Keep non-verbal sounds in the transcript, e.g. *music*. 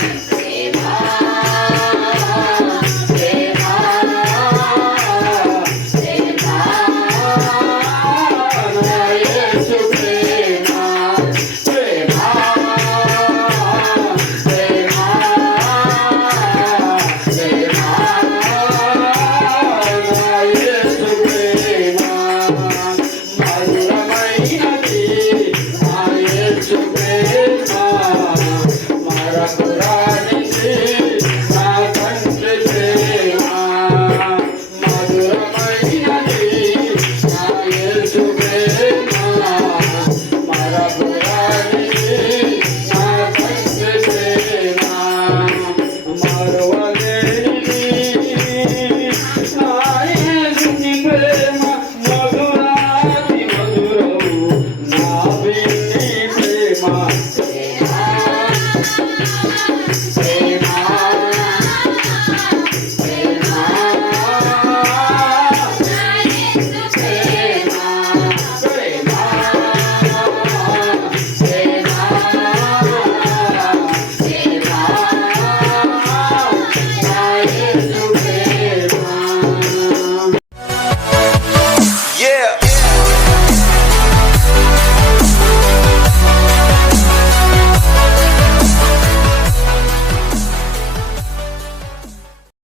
You. Yeah. *laughs*